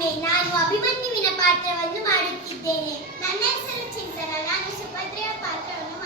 ನಾನು ಅಭಿಮನ್ಯುವಿನ ಪಾತ್ರವನ್ನು ಮಾಡುತ್ತಿದ್ದೇನೆ. ನನ್ನ ಹೆಸರು ಚಿಂತನ. ನಾನು ಸುಭದ್ರೆಯ ಪಾತ್ರವನ್ನು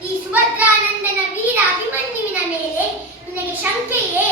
ಈ ಸುಭದ್ರಾನಂದನ ವೀರ ಅಭಿಮನ್ಯುವಿನ ಮೇಲೆ ನಿನಗೆ ಶಂಕೆಯೇ?